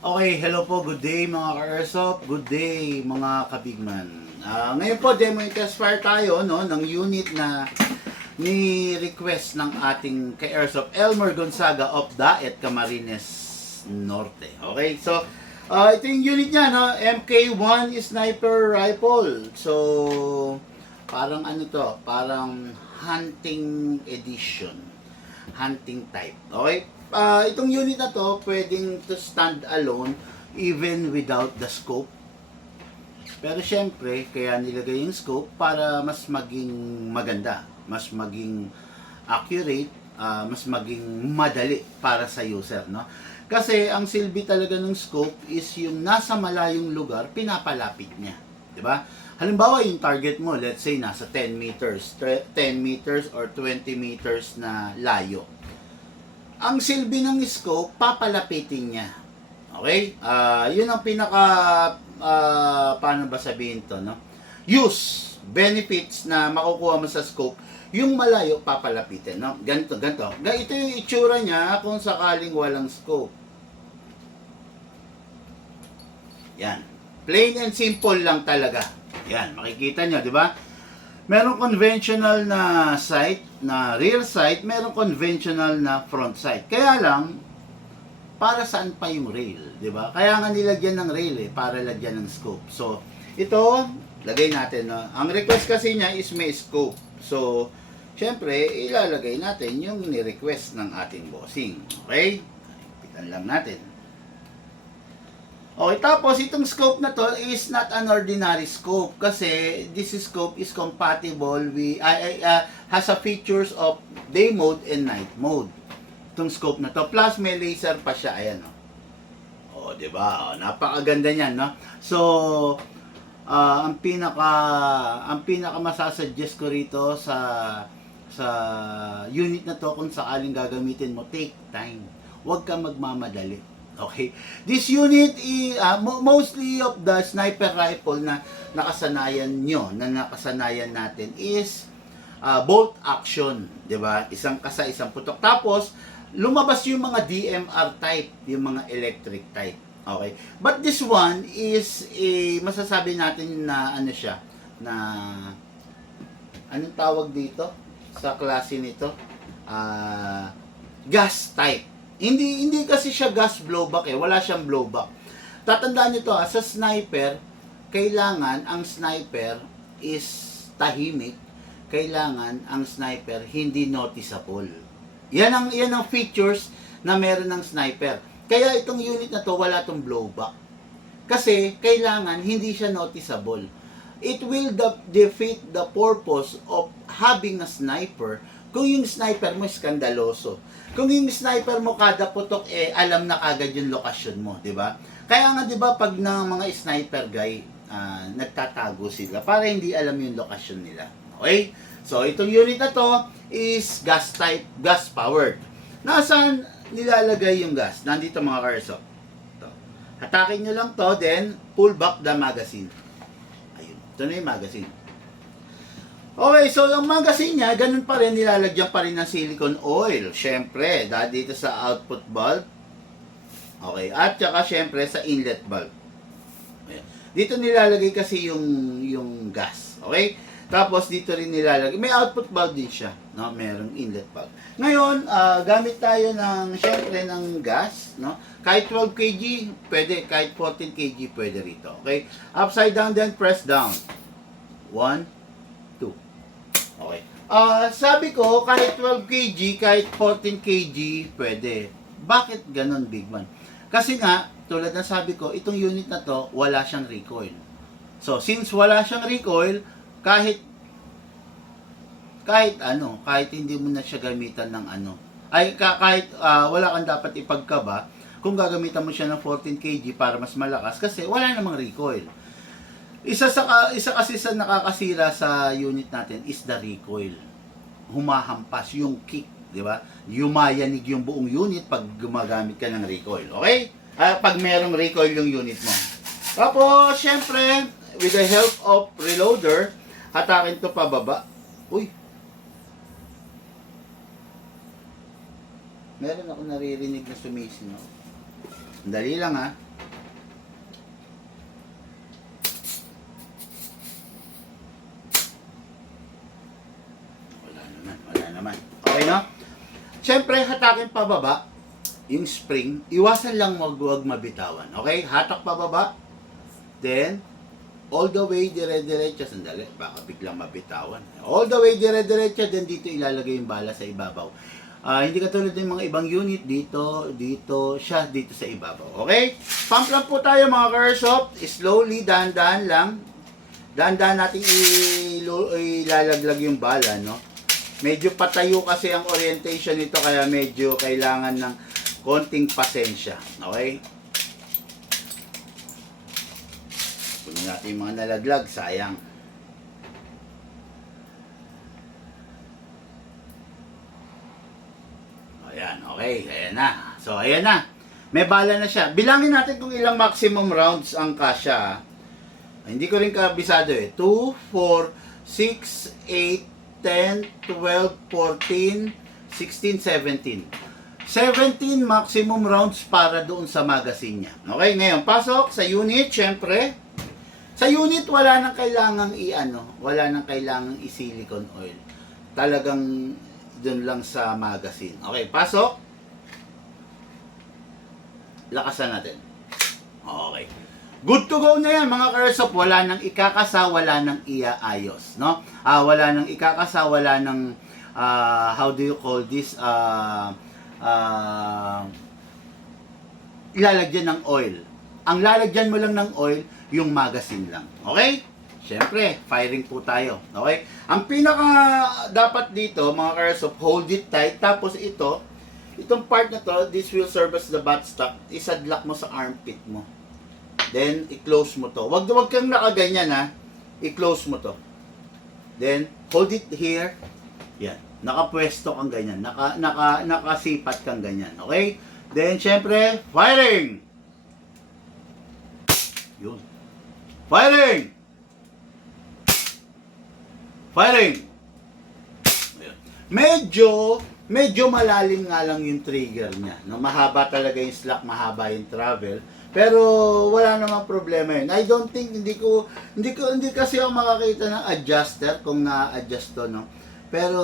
Okay, hello po, good day mga ka-airsoft, good day mga kabigman. Ngayon po, demo and test fire tayo no, ng unit na ni-request ng ating ka-airsoft Elmer Gonzaga of Daet, Camarines Norte. Okay, so ito yung unit niya, no? MK1 Sniper Rifle. So, parang ano to, parang hunting edition. Hunting type. Okay? Itong unit na to, pwedeng to stand alone even without the scope. Pero syempre, kaya nilagay yung scope para mas maging maganda, mas maging accurate, mas maging madali para sa user, no? Kasi ang silbi talaga ng scope is yung nasa malayong lugar, pinapalapit niya, 'di ba? Halimbawa, yung target mo, let's say nasa 10 meters, 10 meters or 20 meters na layo. Ang silbi ng scope, papalapitin niya. Okay? Yun ang pinaka, paano ba sabihin to, no? Use, benefits na makukuha mo sa scope, yung malayo, papalapitin, no? Ganito. Ito yung itsura niya kung sakaling walang scope. Yan. Plain and simple lang talaga. Yan, makikita nyo, di ba? Merong conventional na sight, na rear sight, merong conventional na front sight. Kaya lang, para saan pa yung rail, di ba? Kaya nga nilagyan ng rail para lagyan ng scope. So, ito, lagay natin. No? Ang request kasi niya is may scope. So, syempre, ilalagay natin yung ni-request ng ating bossing. Okay? Pitan lang natin. Okay, tapos itong scope na to is not an ordinary scope kasi this scope is compatible with has a features of day mode and night mode. Itong scope na to plus may laser pa siya, ayan oh. Oh, 'di ba? Oh, napakaganda niyan, no? So ang pinaka masasuggest ko rito sa unit na to kung sakaling gagamitin mo, take time. Huwag kang magmamadali. Okay. This unit is mostly of the sniper rifle na nakasanayan natin is bolt action, 'di ba? Isang kasa, isang putok. Tapos lumabas yung mga DMR type, yung mga electric type. Okay. But this one is masasabi natin na ano siya, na anong tawag dito sa klase nito? Gas type. Hindi kasi siya gas blowback wala siyang blowback. Tatandaan niyo to, sa sniper, kailangan ang sniper is tahimik, kailangan ang sniper hindi noticeable. Yan ang features na meron ng sniper. Kaya itong unit na to wala tong blowback. Kasi kailangan hindi siya noticeable. It will defeat the purpose of having a sniper kung yung sniper mo skandaloso. Kung yung sniper mo kada putok alam na kagad yung lokasyon mo, 'di ba? Kaya nga 'di ba pag ng mga sniper guy nagtatago sila para hindi alam yung lokasyon nila. Okay? So itong unit na to is gas type, gas powered. Nasaan nilalagay yung gas? Nandito mga ka-airsoft. Hatakin nyo lang to, then pull back the magazine. Ayun. Ito na yung magazine. Okay, so yung magazine niya, ganun pa rin, nilalagyan pa rin ng silicone oil. Siyempre, dahil dito sa output valve. Okay, at saka siyempre sa inlet valve. Okay. Dito nilalagay kasi yung gas. Okay? Tapos dito rin nilalagay. May output valve din siya. No? Merong inlet valve. Ngayon, gamit tayo ng, siyempre, ng gas. No? Kahit 12 kg, pwede. Kahit 14 kg, pwede rito. Okay? Upside down, then press down. 1, 2. Okay. Sabi ko, kahit 12 kg, kahit 14 kg, pwede. Bakit ganun, Big Man? Kasi nga, tulad na sabi ko, itong unit na to, wala siyang recoil. So, since wala siyang recoil, kahit hindi mo na siya gamitan ng kahit wala kang dapat ipagkaba, kung gagamitan mo siya ng 14 kg para mas malakas, kasi wala namang recoil. Isa kasi sa nakakasira sa unit natin is the recoil. Humahampas yung kick, di ba? Yumayanig yung buong unit pag gumagamit ka ng recoil. Okay? Pag merong recoil yung unit mo. Tapos, syempre, with the help of reloader, hatakin to pababa. Uy! Meron ako naririnig na sumisino. Dali lang ha. Okay, no? Siyempre, hatakin pababa yung spring. Iwasan lang wag mabitawan. Okay? Hatak pababa. Then, all the way dire-diretso. Sandali, baka biglang mabitawan. All the way dire-diretso. Then, dito ilalagay yung bala sa ibabaw. Hindi katulad ng mga ibang unit. Dito, siya dito sa ibabaw. Okay? Pump lang po tayo mga ka-airsoft. Slowly, dahan-dahan lang. Dahan-dahan natin ilalaglag yung bala, no? Medyo patayo kasi ang orientation nito, kaya medyo kailangan ng konting pasensya. Okay? Punin natin yung mga nalaglag, sayang. Ayan, okay, ayan na. So, ayan na. May bala na siya. Bilangin natin kung ilang maximum rounds ang kasya. Hindi ko rin kabisado eh. 2, 4, 6, 8, 10, 12, 14, 16, 17. 17 maximum rounds para doon sa magazine niya. Okay, ngayon, pasok sa unit, syempre. Sa unit, wala nang kailangang wala nang kailangang i-silicone oil. Talagang doon lang sa magazine. Okay, pasok. Lakasan natin. Okay. Good to go na yan mga ka-airsoft. Wala nang ikakasa, wala nang iaayos, no? Wala nang ikakasa, wala nang how do you call this? Ilalagyan ng oil. Ang lalagyan mo lang ng oil, yung magazine lang. Okay? Siyempre, firing po tayo. Okay? Ang pinaka dapat dito, mga ka-airsoft, hold it tight. Tapos itong part na to, this will serve as the buttstock. Isadlock mo sa armpit mo. Then, i-close mo to. Wag kang nakaganyan, ha. I-close mo to. Then, hold it here. Yan. Nakapwesto kang ganyan. Nakasipat kang ganyan. Okay? Then, syempre, firing! Yun. Firing! Firing! Ayan. Medyo malalim nga lang yung trigger niya. No? Mahaba talaga yung slack, mahaba yung travel. Pero wala namang problema yun. I don't think, hindi kasi ako makakita ng adjuster kung na-adjust to, no? Pero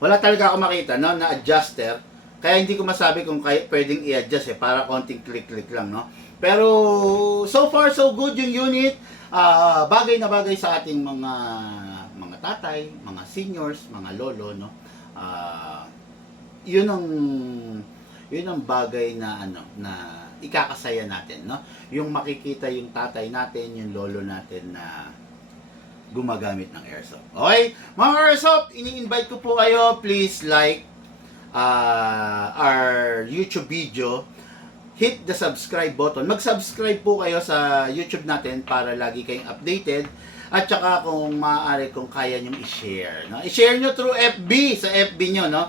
wala talaga ako makita, no, na adjuster. Kaya hindi ko masabi kung pwedeng i-adjust para konting click-click lang, no? Pero so far so good yung unit. Bagay na bagay sa ating mga tatay, mga seniors, mga lolo, no? Yun ang bagay na na ikakasaya natin, no? Yung makikita yung tatay natin, yung lolo natin na gumagamit ng airsoft. Okay? Mga airsoft, ini-invite ko po kayo, please like our YouTube video. Hit the subscribe button. Mag-subscribe po kayo sa YouTube natin para lagi kayong updated. At saka kung maaari, kung kaya nyo i-share, no? I-share nyo through FB, sa FB nyo, no?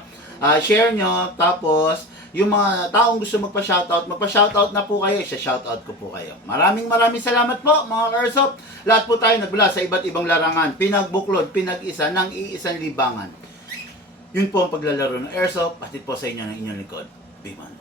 Share nyo, tapos yung mga taong gusto magpa-shoutout na po kayo, shoutout ko po kayo. Maraming salamat po mga airsoft. Lahat po tayo nagmula sa iba't ibang larangan, pinagbuklod, pinag-isa ng iisang libangan. Yun po ang paglalaro ng airsoft, pati po sa inyo ng inyong likod. Biman.